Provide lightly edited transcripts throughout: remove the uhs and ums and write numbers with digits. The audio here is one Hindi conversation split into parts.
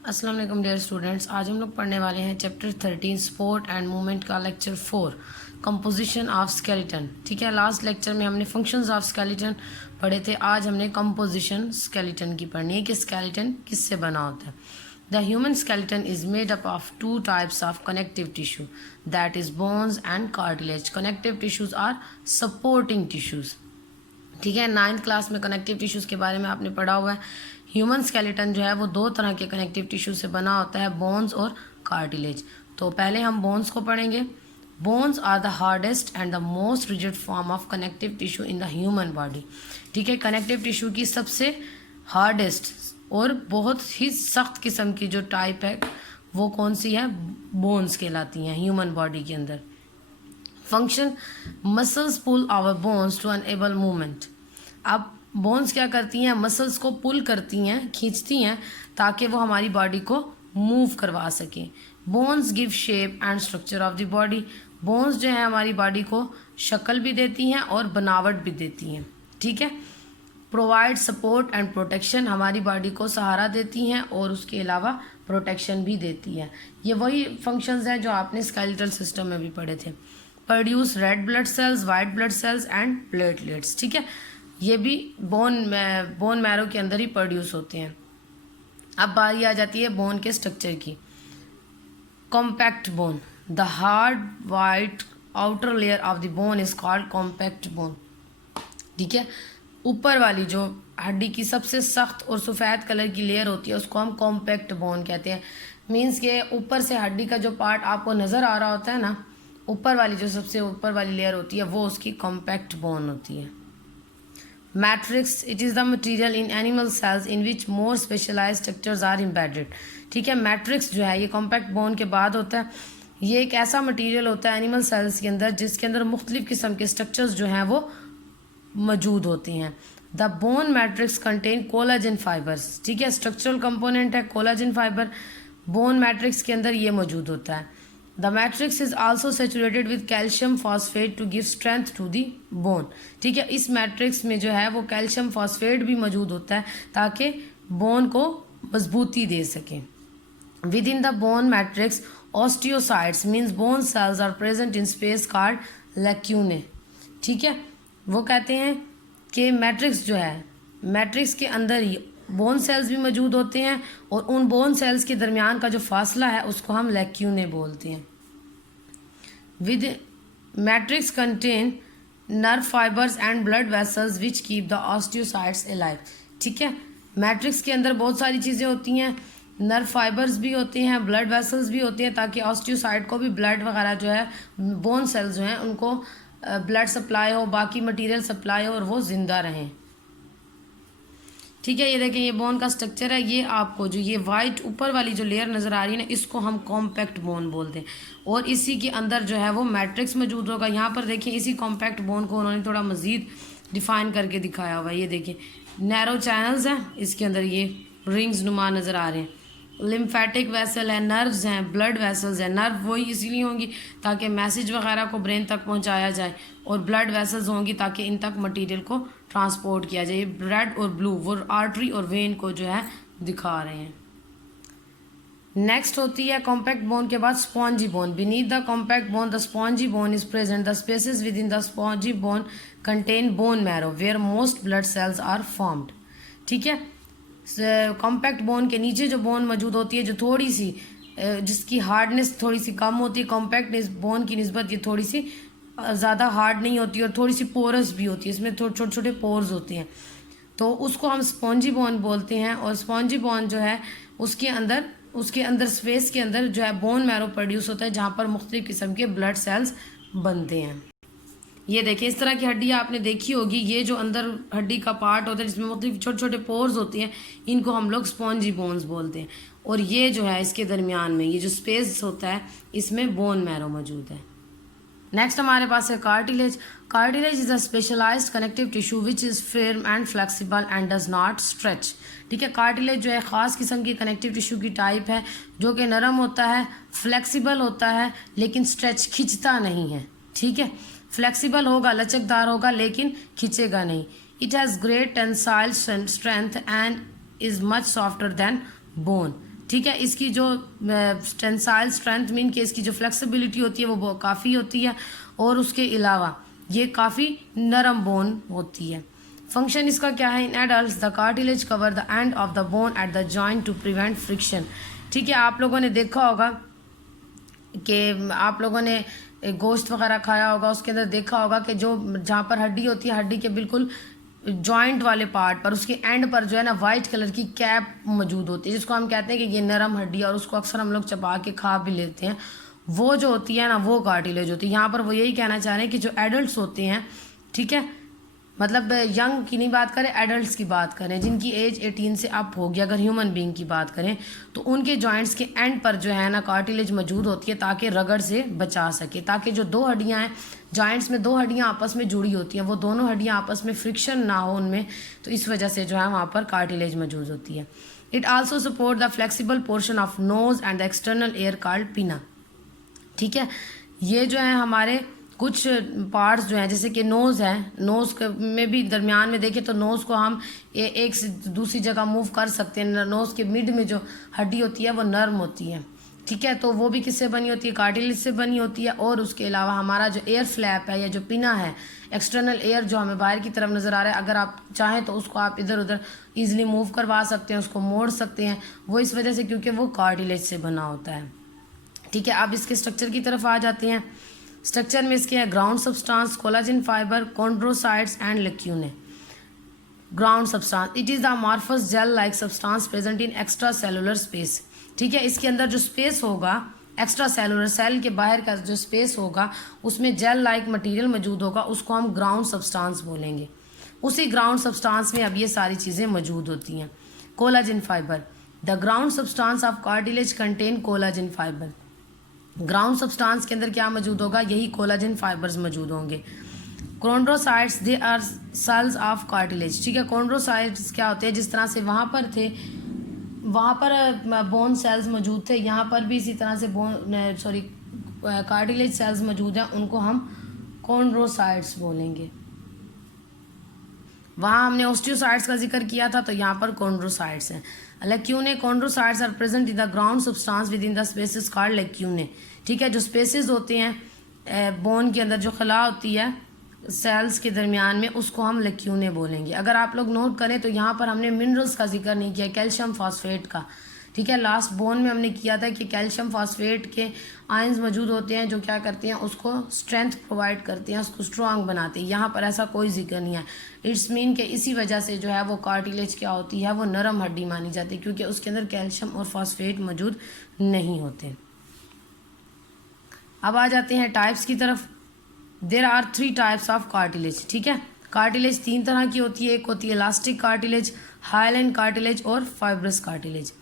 अस्सलाम वालेकुम डियर स्टूडेंट्स। आज हम लोग पढ़ने वाले हैं चैप्टर 13 स्पोर्ट एंड मूवमेंट का लेक्चर 4 कंपोजिशन ऑफ स्केलेटन। ठीक है, लास्ट लेक्चर में हमने फंक्शंस ऑफ स्केलेटन पढ़े थे। आज हमने कंपोजिशन स्केलेटन की पढ़नी है कि स्केलेटन किससे बना होता है। The human skeleton is made up of two types of connective tissue, that is bones and cartilage. Connective tissues are supporting tissues. ठीक है, 9th क्लास में कनेक्टिव टिश्यूज़ के बारे में आपने पढ़ा हुआ है। ह्यूमन स्केलेटन जो है वो दो तरह के कनेक्टिव टिश्यू से बना होता है, बोन्स और कार्टिलेज। तो पहले हम बोन्स को पढ़ेंगे। Bones are the hardest and the most rigid form of connective tissue in the human body. ठीक है, कनेक्टिव टिश्यू की सबसे हार्डेस्ट और बहुत ही सख्त किस्म की जो टाइप है वो कौन सी है? बोन्स कहलाती हैं ह्यूमन बॉडी के अंदर। Function muscles pull our bones to enable movement. अब बोन्स क्या करती हैं? मसल्स को पुल करती हैं, खींचती हैं ताकि वो हमारी बॉडी को मूव करवा सकें। Bones give shape and structure of the body. Bones जो है हमारी बॉडी को शक्ल भी देती हैं और बनावट भी देती हैं। ठीक है, प्रोवाइड सपोर्ट एंड प्रोटेक्शन, हमारी बॉडी को सहारा देती हैं और उसके अलावा प्रोटेक्शन भी देती है। ये वही फंक्शंस हैं जो आपने स्केलेटल सिस्टम में भी पढ़े थे। Produce red blood cells, white blood cells and platelets. ठीक है, ये भी बोन मैरो के अंदर ही प्रोड्यूस होते हैं। अब बारी आ जाती है बोन के स्ट्रक्चर की। Compact bone, the hard white outer layer of the bone is called compact bone. ठीक है, ऊपर वाली जो हड्डी की सबसे सख्त और सफ़ेद कलर की लेयर होती है उसको हम कॉम्पैक्ट बोन कहते हैं। मीन्स के ऊपर से हड्डी का जो पार्ट आपको नज़र आ रहा होता है ना, ऊपर वाली जो सबसे ऊपर वाली लेयर होती है वो उसकी कॉम्पैक्ट बोन होती है। Matrix, it is the material in animal cells in which more specialised structures are embedded. ठीक है, मैट्रिक्स जो है ये कॉम्पैक्ट बोन के बाद होता है। ये एक ऐसा मटेरियल होता है एनिमल सेल्स के अंदर जिसके अंदर मुख्तलिफ किस्म के स्ट्रक्चर्स जो हैं वो मौजूद होती हैं। The bone matrix contain collagen fibres. ठीक है, स्ट्रक्चरल कंपोनेंट है कोलाजन फाइबर, बोन मैट्रिक्स के अंदर ये मौजूद होता है। The matrix is also saturated with calcium phosphate to give strength to the bone. ठीक है, इस मैट्रिक्स में जो है वो कैल्शियम फॉस्फेट भी मौजूद होता है ताकि बोन को मजबूती दे सकें। Within the bone matrix osteocytes means bone cells are present in space called lacunae. ठीक है, वो कहते हैं कि मैट्रिक्स जो है, मैट्रिक्स के अंदर ही बोन सेल्स भी मौजूद होते हैं और उन बोन सेल्स के दरमियान का जो फासला है उसको हम लैक्यूने बोलते हैं। With matrix contain nerve fibres and blood vessels which keep the osteocytes alive. ठीक है, मैट्रिक्स के अंदर बहुत सारी चीज़ें होती हैं, नर्व फाइबर्स भी होते हैं, ब्लड वेसल्स भी होते हैं ताकि ऑस्टियोसाइट को भी ब्लड वगैरह जो है, बोन सेल्स जो हैं उनको ब्लड सप्लाई हो, बाकी मटेरियल सप्लाई हो और वो ज़िंदा रहें। ठीक है, ये देखें ये बोन का स्ट्रक्चर है। ये आपको जो ये वाइट ऊपर वाली जो लेयर नज़र आ रही है ना, इसको हम कॉम्पैक्ट बोन बोलते हैं और इसी के अंदर जो है वो मैट्रिक्स मौजूद होगा। यहाँ पर देखिए इसी कॉम्पैक्ट बोन को उन्होंने थोड़ा मज़ीद डिफ़ाइन करके दिखाया हुआ है। ये देखिए नैरो चैनल्स हैं, इसके अंदर ये रिंग्स नुमा नज़र आ रहे हैं। लिम्फेटिक वेसल है, नर्व्स हैं, ब्लड वेसल्स हैं। नर्व वही इसीलिए होंगी ताकि मैसेज वगैरह को ब्रेन तक पहुंचाया जाए और ब्लड वेसल्स होंगी ताकि इन तक मटेरियल को ट्रांसपोर्ट किया जाए। रेड और ब्लू वो आर्टरी और वेन को जो है दिखा रहे हैं। नेक्स्ट होती है कॉम्पैक्ट बोन के बाद spongy bone. Beneath the compact bone the spongy bone is present. The spaces within the spongy bone contain bone marrow where most blood cells are formed. ठीक है, कॉम्पैक्ट बोन के नीचे जो बोन मौजूद होती है जो थोड़ी सी जिसकी हार्डनेस थोड़ी सी कम होती है, कॉम्पैक्ट बोन की निस्बत ये थोड़ी सी ज़्यादा हार्ड नहीं होती और थोड़ी सी पोरस भी होती है, इसमें छोटे छोटे पोर्स होते हैं, तो उसको हम स्पॉन्जी बोन बोलते हैं। और स्पॉन्जी बोन जो है उसके अंदर स्पेस के अंदर जो है बोन मैरो प्रोड्यूस होता है जहाँ पर मुख्तलिफ किस्म के ब्लड सेल्स बनते हैं। ये देखिए इस तरह की हड्डी आपने देखी होगी, ये जो अंदर हड्डी का पार्ट होता है जिसमें मुख्तलिफ छोटे छोटे पोर्स होते हैं, इनको हम लोग स्पॉन्जी बोन्स बोलते हैं। और ये जो है इसके दरमियान में ये जो स्पेस होता है इसमें बोन मैरो मौजूद है। नेक्स्ट हमारे पास है cartilage. Cartilage is a specialised connective tissue which is firm and flexible and does not stretch. ठीक है, कार्टिलेज जो है ख़ास किस्म की कनेक्टिव टिश्यू की टाइप है जो कि नरम होता है, फ्लेक्सिबल होता है लेकिन स्ट्रेच खिंचता नहीं है। ठीक है, फ्लेक्सिबल होगा, लचकदार होगा लेकिन खिंचेगा नहीं। It has great tensile strength and is much softer than bone. ठीक है। इसकी जो टेंसाइल स्ट्रेंथ मीन कि इसकी जो फ्लेक्सिबिलिटी होती है वो काफ़ी होती है, और उसके अलावा ये काफ़ी नरम बोन होती है। फंक्शन इसका क्या है? In adults the cartilage cover the end of the bone at the joint to prevent friction. ठीक है, आप लोगों ने देखा होगा कि आप लोगों ने गोश्त वगैरह खाया होगा, उसके अंदर देखा होगा कि जो जहाँ पर हड्डी होती है, हड्डी के बिल्कुल जॉइंट वाले पार्ट पर, उसके एंड पर जो है ना वाइट कलर की कैप मौजूद होती है, जिसको हम कहते हैं कि ये नरम हड्डी है, और उसको अक्सर हम लोग चबा के खा भी लेते हैं। वो जो होती है ना वो कार्टिलेज होती है। यहाँ पर वो यही कहना चाह रहे हैं कि जो एडल्ट्स होते हैं, ठीक है, मतलब यंग की नहीं बात करें, एडल्ट्स की बात करें, जिनकी एज 18 से अप होगी, अगर ह्यूमन बीइंग की बात करें, तो उनके जॉइंट्स के एंड पर जो है ना कार्टिलेज मौजूद होती है, ताकि रगड़ से बचा सके, ताकि जो दो हड्डियां हैं, जॉइंट्स में दो हड्डियां आपस में जुड़ी होती हैं, वो दोनों हड्डियां आपस में फ्रिक्शन ना हो उनमें, तो इस वजह से जो है वहाँ पर कार्टिलेज मौजूद होती है। It also support the flexible portion of nose and the external air called पिना। ठीक है, ये जो है हमारे कुछ पार्ट्स जो हैं, जैसे कि नोज़ है, नोज़ में भी दरमियान में देखें तो नोज़ को हम एक से दूसरी जगह मूव कर सकते हैं। नोज़ के मिड में जो हड्डी होती है वो नर्म होती है। ठीक है, तो वो भी किससे बनी होती है? कार्टिलेज से बनी होती है। और उसके अलावा हमारा जो एयर फ्लैप है या जो पिना है, एक्सटर्नल एयर जो हमें बाहर की तरफ नज़र आ रहा है, अगर आप चाहें तो उसको आप इधर उधर ईजिली मूव करवा सकते हैं, उसको मोड़ सकते हैं, वो इस वजह से क्योंकि वो कार्टिलेज से बना होता है। ठीक है, अब इसके स्ट्रक्चर की तरफ आ जाते हैं। स्ट्रक्चर में इसके हैं ground substance, collagen fibre, chondrocytes and lacunae. Ground substance, it is the amorphous gel like substance present in extra cellular space. ठीक है, इसके अंदर जो स्पेस होगा, एक्स्ट्रा सेलुलर, सेल के बाहर का जो स्पेस होगा, उसमें जेल लाइक मटेरियल मौजूद होगा, उसको हम ग्राउंड सब्सटेंस बोलेंगे। उसी ग्राउंड सब्सटेंस में अब ये सारी चीज़ें मौजूद होती हैं। Collagen fibre, the ground substance of cartilage contain collagen fibre. Ground substance के अंदर क्या मौजूद होगा? यही कोलाजन फाइबर्स मौजूद होंगे। Chondrocytes, they are cells of cartilage. ठीक है, कॉन्ड्रोसाइट्स क्या होते हैं? जिस तरह से वहाँ पर थे, वहाँ पर बोन सेल्स मौजूद थे, यहाँ पर भी इसी तरह से कार्टिलेज सेल्स मौजूद हैं, उनको हम कॉन्ड्रोसाइट्स बोलेंगे। वहाँ हमने ऑस्टियोसाइट्स का जिक्र किया था, तो यहाँ पर कॉन्ड्रोसाइट्स हैं। Lacunae, chondrocytes are present in the ground substance within the spaces called lacunae. ठीक है, जो स्पेसेस होते हैं बोन के अंदर, जो खला होती है सेल्स के दरमियान में, उसको हम लेक्यूने बोलेंगे। अगर आप लोग नोट करें तो यहाँ पर हमने मिनरल्स का जिक्र नहीं किया, कैल्शियम फॉस्फेट का। ठीक है, लास्ट बोन में हमने किया था कि कैल्शियम फॉस्फेट के आयंस मौजूद होते हैं, जो क्या करते हैं, उसको स्ट्रेंथ प्रोवाइड करते हैं, उसको स्ट्रॉन्ग बनाते हैं। यहाँ पर ऐसा कोई जिक्र नहीं है। इट्स मीन के इसी वजह से जो है वो कार्टिलेज क्या होती है, वो नरम हड्डी मानी जाती है, क्योंकि उसके अंदर कैल्शियम और फॉस्फेट मौजूद नहीं होते। अब आ जाते हैं टाइप्स की तरफ। There are 3 types of cartilage. ठीक है, कार्टिलेज 3 तरह की होती है। एक होती है इलास्टिक कार्टिलेज, हाइलाइन कार्टिलेज और fibrous cartilage.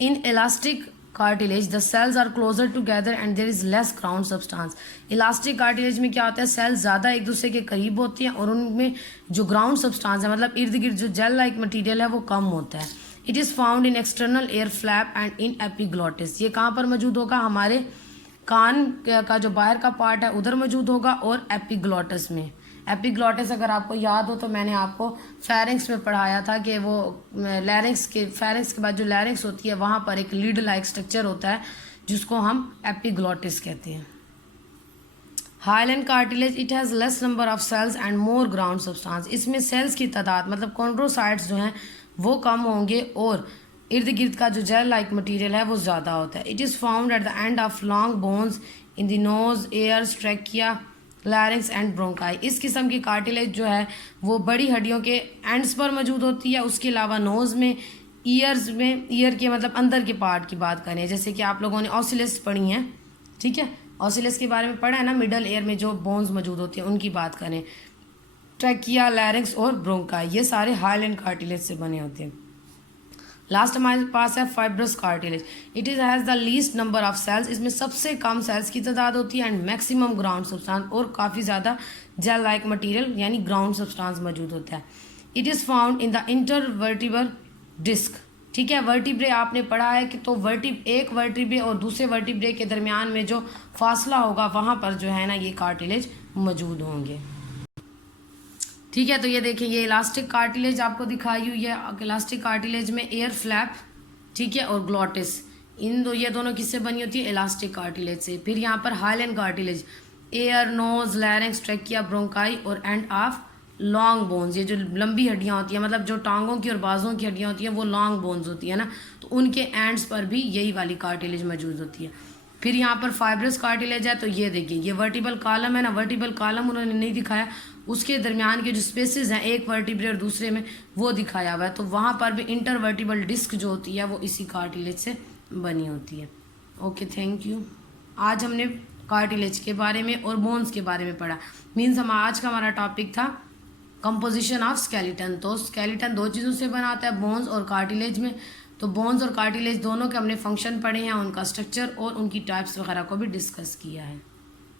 In elastic cartilage the cells are closer together and there is less ground substance. Elastic cartilage में क्या होता है? सेल्स ज़्यादा एक दूसरे के करीब होती हैं, और उनमें जो ग्राउंड सब्सटेंस है, मतलब इर्द गिर्द जो जेल लाइक मटीरियल है, वो कम होता है। It is found in external air flap and in epiglottis. ये कहाँ पर मौजूद होगा? हमारे कान का जो बाहर का पार्ट है उधर मौजूद होगा, और एपिग्लॉटिस में। एपिग्लॉटिस अगर आपको याद हो तो मैंने आपको फेरिंग्स में पढ़ाया था कि वो लैरिंग्स के बाद जो लैरिंग्स होती है, वहाँ पर एक लीड लाइक स्ट्रक्चर होता है, जिसको हम एपिग्लॉटिस कहते हैं। Hyaline cartilage, it has less number of cells and more ground substance. इसमें सेल्स की तादाद, मतलब कॉन्ड्रोसाइट्स जो हैं वो कम होंगे, और इर्द गिर्द का जो जेल लाइक मटीरियल है वो ज़्यादा होता है। It is found at the end of long bones in the nose, ears, trachea, larynx and bronchi. इस किस्म की कार्टिलेज जो है वो बड़ी हड्डियों के एंड्स पर मौजूद होती है। उसके अलावा नोज़ में, ईयर्स में, ईयर के मतलब अंदर के पार्ट की बात करें, जैसे कि आप लोगों ने ऑसिलस पढ़ी हैं। ठीक है, ऑसिलस के बारे में पढ़ा है ना, मिडल एयर में जो बोन्स मौजूद होती हैं उनकी बात करें। ट्रैकिया, लैरिंक्स और ब्रोंकाई, ये सारे हाइलाइन कार्टिलेज से बने होते हैं। लास्ट हमारे पास है fibrous cartilage. It is has the least number of cells. इसमें सबसे कम सेल्स की तादाद होती है, एंड मैक्सिमम ग्राउंड सब्सटेंस, और काफ़ी ज़्यादा जेल लाइक मटीरियल यानी ग्राउंड सब्सटेंस मौजूद होता है। It is found in the intervertebral disc. ठीक है, वर्टिब्रे आपने पढ़ा है कि तो एक वर्टिब्रे और दूसरे वर्टिब्रे के दरमियान में जो फासला होगा, वहाँ पर जो है ना ये कार्टिलेज मौजूद होंगे। ठीक है, तो ये देखिए, ये इलास्टिक कार्टिलेज आपको दिखाई हुई है। इलास्टिक कार्टिलेज में एयर फ्लैप, ठीक है, और ग्लॉटिस, ये दोनों किससे बनी होती है? इलास्टिक कार्टिलेज से। फिर यहाँ पर hyaline cartilage, air, nose, larynx, trachea, bronchi और एंड ऑफ लॉन्ग बोन्स, ये जो लंबी हड्डियाँ होती हैं, मतलब जो टांगों की और बाजों की हड्डियाँ होती हैं वो लॉन्ग बोन्स होती है ना, तो उनके एंड्स पर भी यही वाली कार्टिलेज मौजूद होती है। फिर यहाँ पर फाइब्रस कार्टिलेज है, तो ये देखिए ये वर्टिबल कॉलम है ना, वर्टिबल कॉलम उन्होंने नहीं दिखाया, उसके दरमियान के जो स्पेसेस हैं एक वर्टिब्रे और दूसरे में वो दिखाया हुआ है, तो वहाँ पर भी इंटरवर्टिबल डिस्क जो होती है वो इसी कार्टिलेज से बनी होती है। Okay, thank you. आज हमने कार्टिलेज के बारे में और बोन्स के बारे में पढ़ा। मीन्स हम आज का हमारा टॉपिक था कंपोजिशन ऑफ स्केलेटन। तो स्केलेटन दो चीज़ों से बना होता है, बोन्स और कार्टिलेज में। तो बोन्स और कार्टिलेज दोनों के हमने फंक्शन पढ़े हैं, उनका स्ट्रक्चर और उनकी टाइप्स वगैरह को भी डिस्कस किया है।